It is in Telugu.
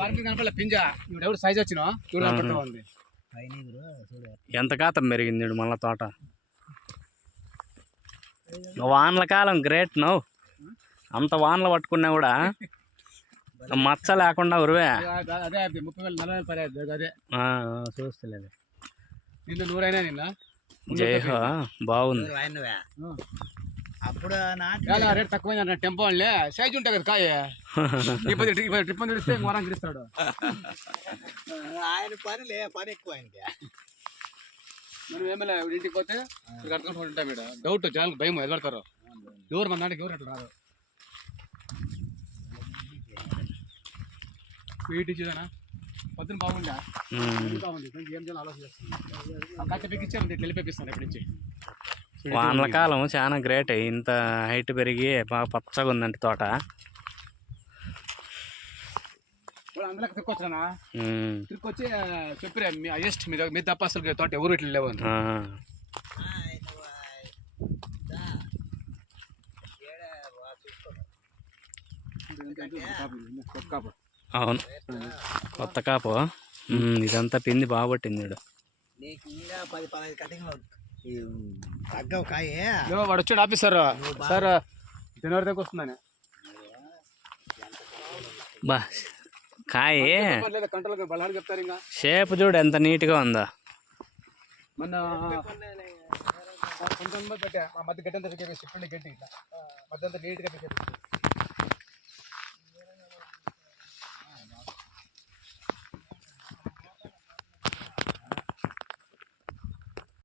వారికి కనపడలే పింజ ఎవరు సైజ్ వచ్చినా ఉంది. ఎంత కాతం పెరిగింది మళ్ళా తోట. వానల కాలం గ్రేట్ నో. అంత వానలు పట్టుకున్నా కూడా మచ్చ లేకుండా ఉరివే. అదే 30,000 40,000 అదే చూస్తలేదు. నిన్న 100 నిన్న జయహో బాగుంది. అప్పుడు రేట్ తక్కువ టెంపో వాళ్ళే సైజు ఉంటాయి కదా కాయ. ట్రిప్ తిడిస్తే వారానికి తిడిస్తాడు ఆయన. పని ఎక్కువ ఆయనకి. మనం ఏమైనా ఇంటికి పోతే కట్టుకుంటూ ఉంటాం. ఇక్కడ డౌట్ జనాలకు భయం ఎదురుతారు. ఎవరు మన దాంట్లో ఎవరు అట్లా రాదు. వెయిట్ ఇచ్చేదానా పొద్దున బాగుందా బాగుంది. ఏం చేయాలి ఆలోచిస్తాను. కట్ట పెక్కించాను ఇట్లా వెళ్ళిపోయిస్తాను ఎక్కడి నుంచి. వానల కాలం చాలా గ్రేట్. ఇంత హైట్ పెరిగి బాగా పచ్చగా ఉందంటే తోట. అందులోకి తిరుకొచ్చానా తిరుకొచ్చి చెప్పిరే హైయెస్ట్ మీద తప్ప అసలు తోట ఎవరు ఇట్లా లేవు. అవును కొత్త కాపు. ఇదంతా పిండి బాగా పట్టింది. వాడు వచ్చాడు ఆఫీసర్ సార్ జనవరి దగ్గర వస్తుందని. బా కాయ కంట్రోల్ బలహాడు చెప్తారు. ఇంకా షేప్ చూడు ఎంత నీట్గా ఉందో. మొన్న పెట్టా మా మధ్య గడ్డి అంతా గడ్డి మధ్య అంతా నీట్గా